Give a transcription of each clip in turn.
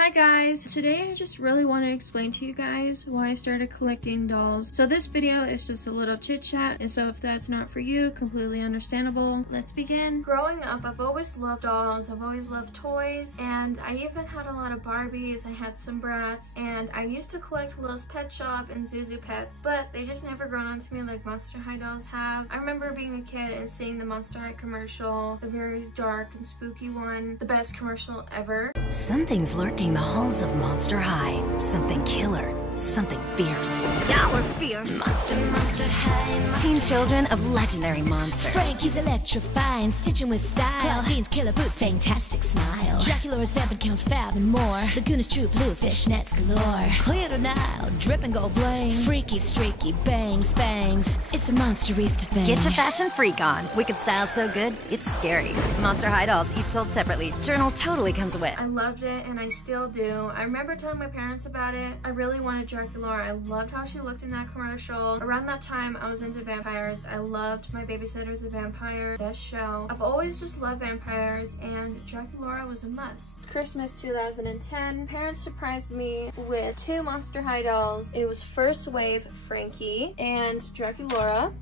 Hi guys, today I just really want to explain to you guys why I started collecting dolls. So this video is just a little chit chat, and so if that's not for you, completely understandable. Let's begin. Growing up, I've always loved dolls, I've always loved toys, and I even had a lot of Barbies, I had some Bratz, and I used to collect Will's Pet Shop and Zuzu Pets, but they just never grown onto me like Monster High dolls have. I remember being a kid and seeing the Monster High commercial, the very dark and spooky one, the best commercial ever. Something's lurking the halls of Monster High. Something killer. Something fierce. Y'all are fierce. Monster High. Teen children of legendary monsters. Frankie's electrifying, stitching with style. Claudine's killer boots, fantastic smile. Dracula's vamp and Count Fab and more. Laguna's true blue, fishnets galore. Clear to Nile, drip and gold bling. Freaky, streaky, bangs, bangs. It's a monsterista thing. Get your fashion freak on. Wicked style so good, it's scary. Monster High dolls, each sold separately. Journal totally comes with. I loved it, and I still do. I remember telling my parents about it. I really wanted Dracula. I loved how she looked in that commercial. Around that time, I was into vampires. I loved My Babysitter's a Vampire, best show. I've always just loved vampires, and Dracula was a must. Christmas 2010, parents surprised me with 2 Monster High dolls. It was First Wave Frankie and Dracula.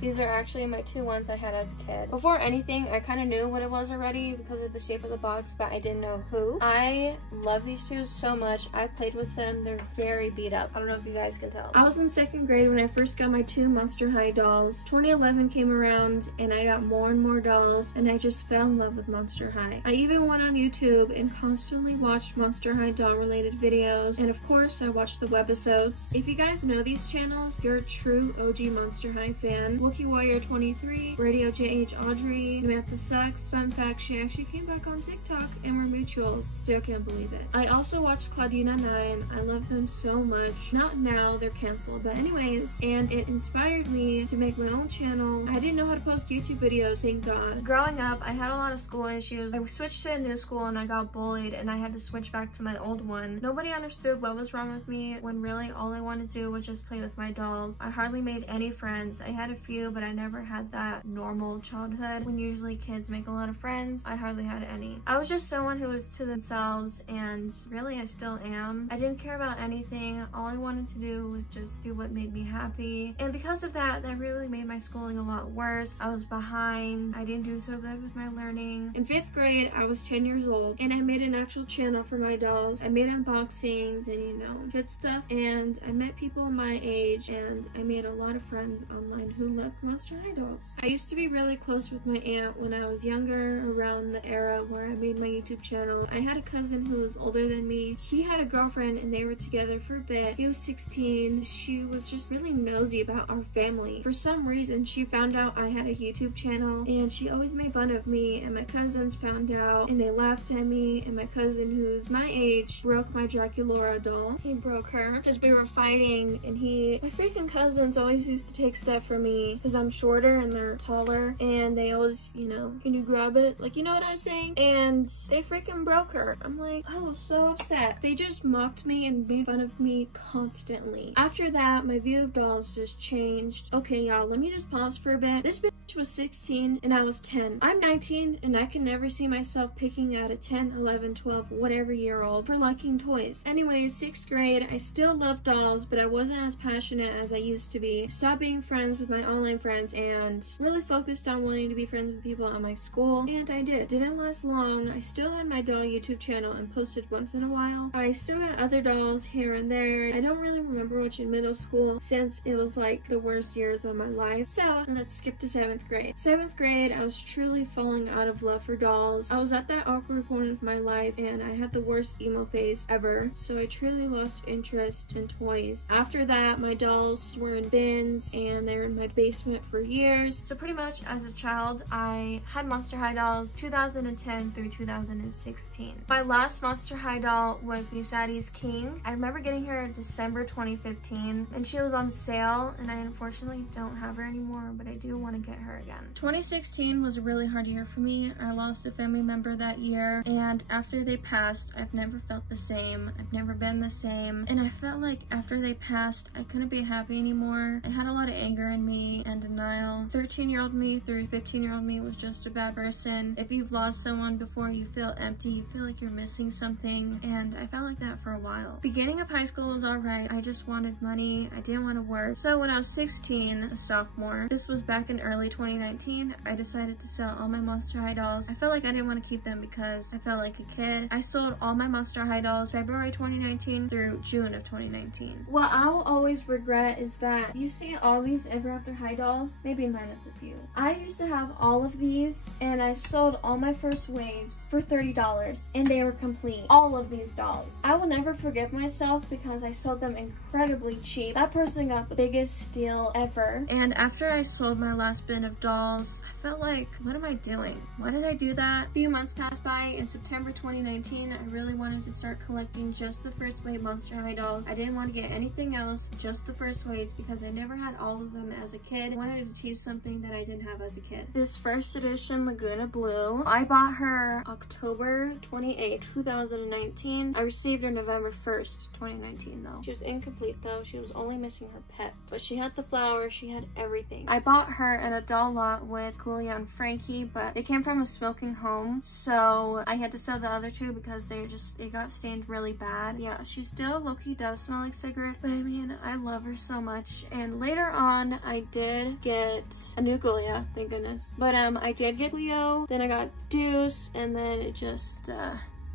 These are actually my 2 ones I had as a kid. Before anything, I kind of knew what it was already because of the shape of the box, but I didn't know who. I love these 2 so much. I played with them. They're very beat up. I don't know if you guys can tell. I was in 2nd grade when I first got my 2 Monster High dolls. 2011 came around and I got more and more dolls, and I just fell in love with Monster High. I even went on YouTube and constantly watched Monster High doll related videos, and of course I watched the webisodes. If you guys know these channels, you're a true OG Monster High fan. Wookie Warrior 23, Radio JH Audrey, Samantha Sucks. Fun fact, she actually came back on TikTok and we're mutuals. Still can't believe it. I also watched Claudina 9. I love them so much. Not now, they're canceled, but anyways, and it inspired me to make my own channel. I didn't know how to post YouTube videos, thank God. Growing up, I had a lot of school issues. I switched to a new school and I got bullied, and I had to switch back to my old one. Nobody understood what was wrong with me when really all I wanted to do was just play with my dolls. I hardly made any friends. I had a few, but I never had that normal childhood when usually kids make a lot of friends. I hardly had any. I was just someone who was to themselves, and really I still am. I didn't care about anything. All I wanted to do was just do what made me happy, and because of that, that really made my schooling a lot worse. I was behind. I didn't do so good with my learning. In 5th grade, I was 10 years old, and I made an actual channel for my dolls. I made unboxings and, you know, good stuff, and I met people my age, and I made a lot of friends online who loved Monster High dolls. I used to be really close with my aunt when I was younger, around the era where I made my YouTube channel. I had a cousin who was older than me. He had a girlfriend and they were together for a bit. He was 16. She was just really nosy about our family. For some reason, she found out I had a YouTube channel, and she always made fun of me, and my cousins found out and they laughed at me, and my cousin, who's my age, broke my Dracula doll. He broke her because we were fighting, and my freaking cousins always used to take stuff from me because I'm shorter and they're taller, and they always, you know, can you grab it? Like, you know what I'm saying? And they freaking broke her. I'm like, I was so upset. They just mocked me and made fun of me constantly. After that, my view of dolls just changed. Okay, y'all, let me just pause for a bit. This bitch was 16 and I was 10. I'm 19 and I can never see myself picking out a 10, 11, 12, whatever year old for liking toys. Anyways, 6th grade, I still loved dolls, but I wasn't as passionate as I used to be. Stopped being friends with my online friends and really focused on wanting to be friends with people at my school, and I did. Didn't last long. I still had my doll YouTube channel and posted once in a while. I still got other dolls here and there. I don't really remember much in middle school since it was like the worst years of my life. So let's skip to 7th grade. 7th grade, I was truly falling out of love for dolls. I was at that awkward point of my life and I had the worst emo phase ever, so I truly lost interest in toys. After that, my dolls were in bins and they were in my basement for years. So pretty much as a child, I had Monster High dolls 2010 through 2016. My last Monster High doll was Musaddi's King. I remember getting her in December 2015, and she was on sale, and I unfortunately don't have her anymore, but I do want to get her again. 2016 was a really hard year for me. I lost a family member that year, and after they passed, I've never felt the same. I've never been the same, and I felt like after they passed, I couldn't be happy anymore. I had a lot of anger in me and denial. 13-year-old me through 15-year-old me was just a bad person. If you've lost someone before, you feel empty, you feel like you're missing something, and I felt like that for a while. Beginning of high school was alright. I just wanted money. I didn't want to work. So when I was 16, a sophomore, this was back in early 2019, I decided to sell all my Monster High dolls. I felt like I didn't want to keep them because I felt like a kid. I sold all my Monster High dolls February 2019 through June of 2019. What I'll always regret is that you see all these Ever After High dolls, maybe minus a few. I used to have all of these, and I sold all my first waves for $30, and they were complete. All of these dolls. I will never forgive myself because I sold them incredibly cheap. That person got the biggest steal ever. And after I sold my last bin of dolls, I felt like, what am I doing? Why did I do that? A few months passed by. In September 2019, I really wanted to start collecting just the first wave Monster High dolls. I didn't want to get anything else, just the first waves, because I never had all of them as a kid. I wanted to achieve something that I didn't have as a kid. This first edition Laguna Blue, I bought her October 28, 2019. I received her November 1st, 2019 though. She was incomplete though. She was only missing her pet, but she had the flowers, she had everything. I bought her in a doll lot with Coolio and Frankie, but they came from a smoking home, so I had to sell the other two because they got stained really bad. Yeah, she still low-key does smell like cigarettes, but I mean, I love her so much. And later on, I did get a new Coolio, thank goodness. But I did get Leo, then I got Deuce, and then it just,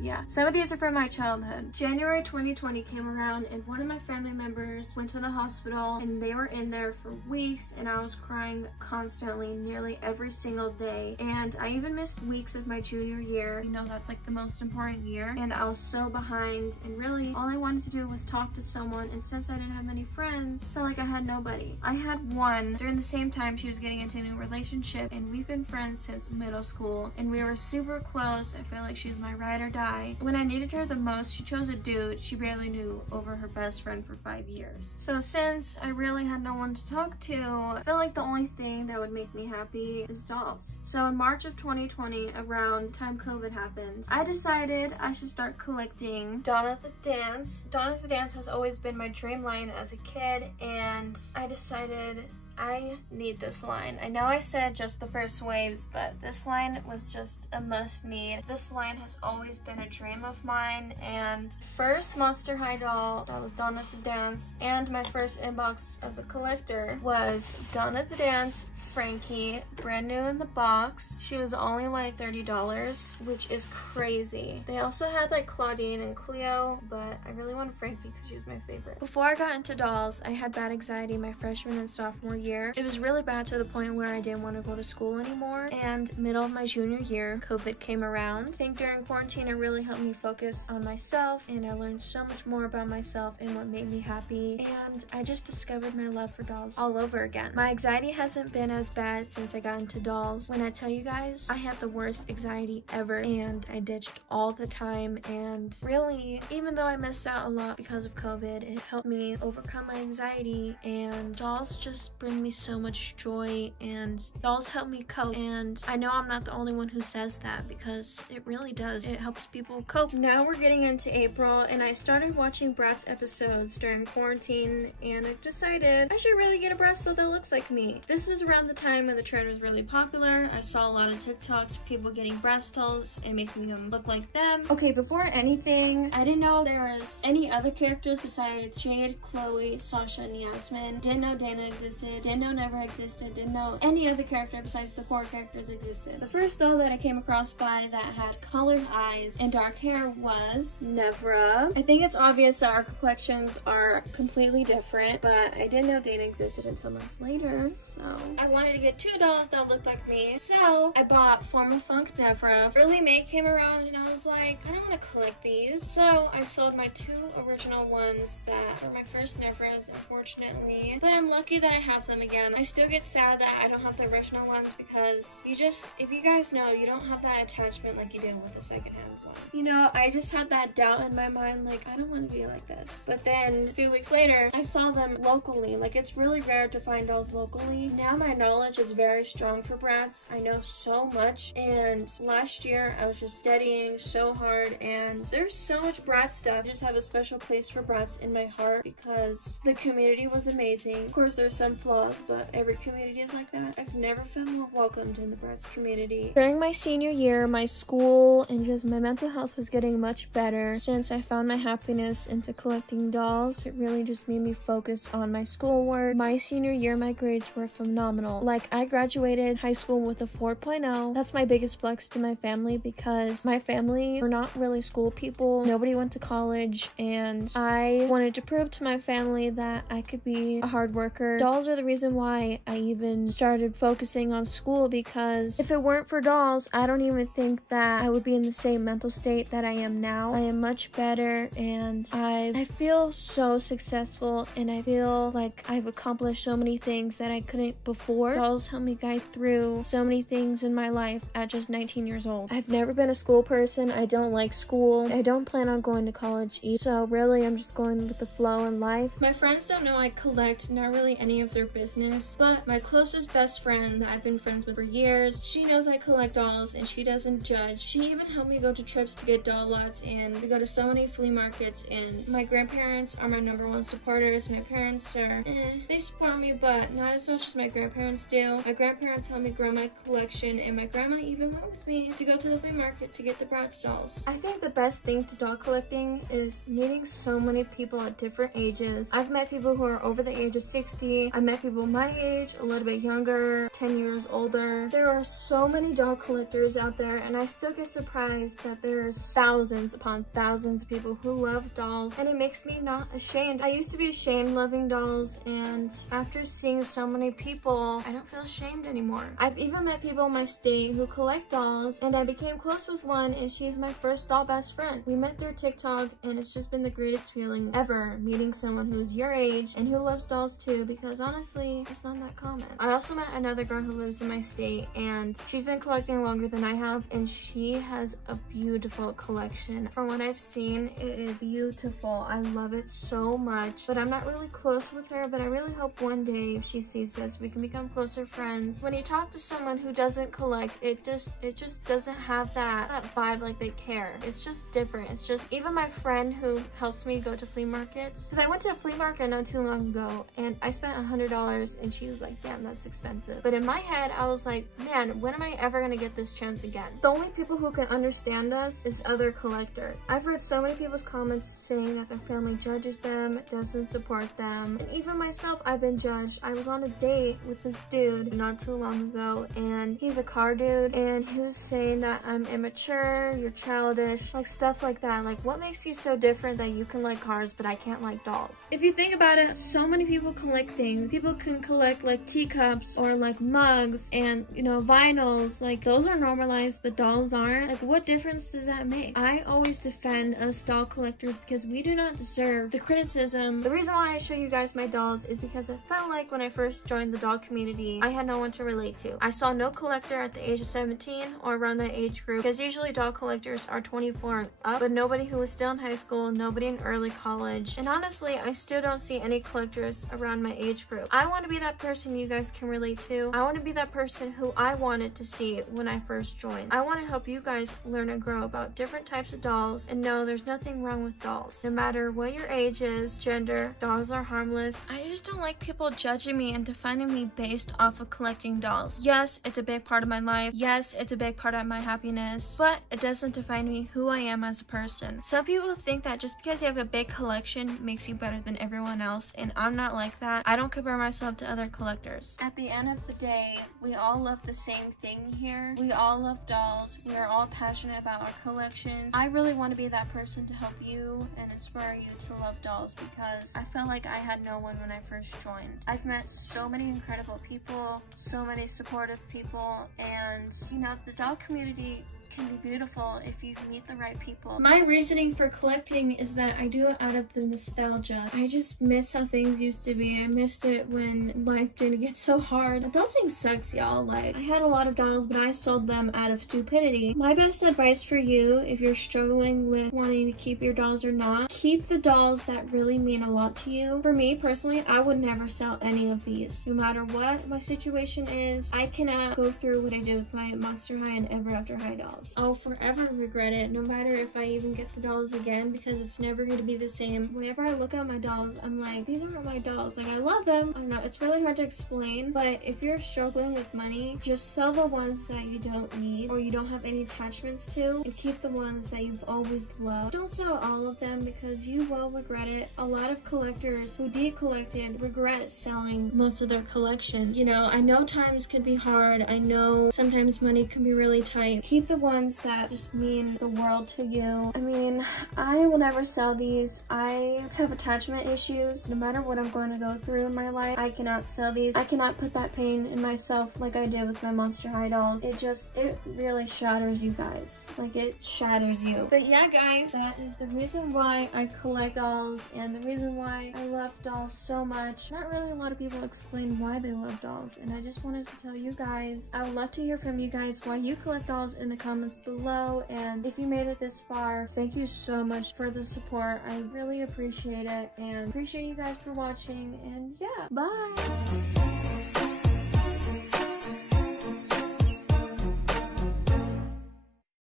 yeah. Some of these are from my childhood. January 2020 came around and one of my family members went to the hospital and they were in there for weeks, and I was crying constantly, nearly every single day. And I even missed weeks of my junior year. You know, that's like the most important year. And I was so behind, and really all I wanted to do was talk to someone, and since I didn't have many friends, I felt like I had nobody. I had one during the same time she was getting into a new relationship, and we've been friends since middle school, and we were super close. I feel like she was my ride or die. When I needed her the most, she chose a dude she barely knew over her best friend for 5 years. So since I really had no one to talk to, I felt like the only thing that would make me happy is dolls. So in March of 2020, around the time COVID happened, I decided I should start collecting Donna the Dance. Donna the Dance has always been my dream line as a kid, and I decided I need this line. I know I said just the first waves, but this line was just a must need. This line has always been a dream of mine, and first Monster High doll that was Donna the Dance, and my first inbox as a collector was Donna the Dance Frankie, brand new in the box. She was only like $30, which is crazy. They also had like Claudine and Cleo, but I really wanted Frankie because she was my favorite. Before I got into dolls, I had bad anxiety my freshman and sophomore year. It was really bad to the point where I didn't want to go to school anymore, and middle of my junior year, COVID came around. I think during quarantine, it really helped me focus on myself, and I learned so much more about myself and what made me happy, and I just discovered my love for dolls all over again. My anxiety hasn't been as bad since I got into dolls. When I tell you guys, I had the worst anxiety ever, and I ditched all the time, and really, even though I missed out a lot because of COVID, it helped me overcome my anxiety, and dolls just bring me so much joy, and dolls help me cope. And I know I'm not the only one who says that, because it really does. It helps people cope. Now we're getting into April, and I started watching Bratz episodes during quarantine, and I've decided I should really get a Bratz doll that looks like me. This was around the time when the trend was really popular. I saw a lot of TikToks, people getting Bratz dolls and making them look like them. Okay, before anything, I didn't know there was any other characters besides Jade, Chloe, Sasha, and Yasmin. Didn't know Dana existed, didn't know Never existed, didn't know any other character besides the 4 characters existed. The first doll that I came across by that had colored eyes and dark hair was Nevra. I think it's obvious that our complexions are completely different, but I didn't know Dana existed until months later, so I wanted to get 2 dolls that looked like me, so I bought Formal Funk Nevra. Early May came around and I was like, I don't want to collect these, so I sold my 2 original ones that were my first Nevras, unfortunately, but I'm lucky that I have them again. I still get sad that I don't have the original ones because if you guys know, you don't have that attachment like you do with the secondhand one. You know, I just had that doubt in my mind, like, I don't want to be like this. But then a few weeks later, I saw them locally. Like, it's really rare to find dolls locally. Now my knowledge knowledge is very strong for Bratz. I know so much, and last year I was just studying so hard, and there's so much Bratz stuff. I just have a special place for Bratz in my heart because the community was amazing. Of course, there's some flaws, but every community is like that. I've never felt more welcomed in the Bratz community. During my senior year, my school and just my mental health was getting much better. Since I found my happiness into collecting dolls, it really just made me focus on my schoolwork. My senior year, my grades were phenomenal. Like, I graduated high school with a 4.0. That's my biggest flex to my family because my family were not really school people. Nobody went to college, and I wanted to prove to my family that I could be a hard worker. Dolls are the reason why I even started focusing on school, because if it weren't for dolls, I don't even think that I would be in the same mental state that I am now. I am much better, and I feel so successful, and I feel like I've accomplished so many things that I couldn't before. Dolls helped me guide through so many things in my life at just 19 years old. I've never been a school person. I don't like school. I don't plan on going to college either. So really, I'm just going with the flow in life. My friends don't know I collect, not really any of their business, but my closest best friend that I've been friends with for years, she knows I collect dolls, and she doesn't judge. She even helped me go to trips to get doll lots, and we go to so many flea markets, and my grandparents are my #1 supporters. My parents are, they support me, but not as much as my grandparents do. My grandparents helped me grow my collection, and my grandma even went with me to go to the flea market to get the Bratz dolls. I think the best thing to doll collecting is meeting so many people at different ages. I've met people who are over the age of 60. I've met people my age, a little bit younger, 10 years older. There are so many doll collectors out there, and I still get surprised that there's thousands upon thousands of people who love dolls, and it makes me not ashamed. I used to be ashamed loving dolls, and after seeing so many people, I don't feel ashamed anymore. I've even met people in my state who collect dolls, and I became close with one, and she's my first doll best friend. We met through TikTok, and it's just been the greatest feeling ever, meeting someone who's your age and who loves dolls too, because honestly, it's not that common. I also met another girl who lives in my state, and she's been collecting longer than I have, and she has a beautiful collection. From what I've seen, it is beautiful. I love it so much, but I'm not really close with her, but I really hope one day if she sees this, we can become closer friends. When you talk to someone who doesn't collect, it just doesn't have that vibe, like they care. It's just different. It's just, even my friend who helps me go to flea markets, because I went to a flea market not too long ago, and I spent $100, and she was like, damn, that's expensive. But in my head, I was like, man, when am I ever gonna get this chance again? The only people who can understand us is other collectors. I've read so many people's comments saying that their family judges them, doesn't support them, and even myself, I've been judged. I was on a date with this dude not too long ago, and he's a car dude, and he was saying that I'm immature, you're childish, like stuff like that. Like, what makes you so different that you can like cars but I can't like dolls? If you think about it, so many people collect things. People can collect like teacups or like mugs and, you know, vinyls. Like, those are normalized, but dolls aren't. Like, what difference does that make? I always defend us doll collectors because we do not deserve the criticism. The reason why I show you guys my dolls is because it felt like when I first joined the doll community, I had no one to relate to. I saw no collector at the age of 17 or around that age group, because usually doll collectors are 24 and up, but nobody who was still in high school, nobody in early college, and honestly, I still don't see any collectors around my age group. I want to be that person you guys can relate to. I want to be that person who I wanted to see when I first joined. I want to help you guys learn and grow about different types of dolls, and no, there's nothing wrong with dolls. No matter what your age is, gender, dolls are harmless. I just don't like people judging me and defining me based off of collecting dolls. Yes, it's a big part of my life. Yes, it's a big part of my happiness, but it doesn't define me, who I am as a person. Some people think that just because you have a big collection makes you better than everyone else, and I'm not like that. I don't compare myself to other collectors. At the end of the day, we all love the same thing here. We all love dolls. We are all passionate about our collections. I really want to be that person to help you and inspire you to love dolls, because I felt like I had no one when I first joined. I've met so many incredible people, so many supportive people, and you know, the doll community can be beautiful if you meet the right people. My reasoning for collecting is that I do it out of the nostalgia. I just miss how things used to be. I missed it when life didn't get so hard. Adulting sucks, y'all. Like, I had a lot of dolls, but I sold them out of stupidity. My best advice for you, if you're struggling with wanting to keep your dolls or not, keep the dolls that really mean a lot to you. For me personally, I would never sell any of these. No matter what my situation is, I cannot go through what I did with my Monster High and Ever After High dolls. I'll forever regret it, no matter if I even get the dolls again, because it's never going to be the same. Whenever I look at my dolls, I'm like, these aren't my dolls. Like, I love them. I don't know, it's really hard to explain, but if you're struggling with money, just sell the ones that you don't need or you don't have any attachments to, and keep the ones that you've always loved. Don't sell all of them because you will regret it. A lot of collectors who decollected regret selling most of their collection. You know, I know times can be hard. I know sometimes money can be really tight. Keep the ones that just mean the world to you. I mean, I will never sell these. I have attachment issues. No matter what I'm going to go through in my life, I cannot sell these. I cannot put that pain in myself like I did with my Monster High dolls. It really shatters you guys. Like, it shatters you. But yeah, guys, that is the reason why I collect dolls and the reason why I love dolls so much. Not really a lot of people explain why they love dolls, and I just wanted to tell you guys. I would love to hear from you guys why you collect dolls in the comments below, and if you made it this far, thank you so much for the support. I really appreciate it, and appreciate you guys for watching, and yeah, bye!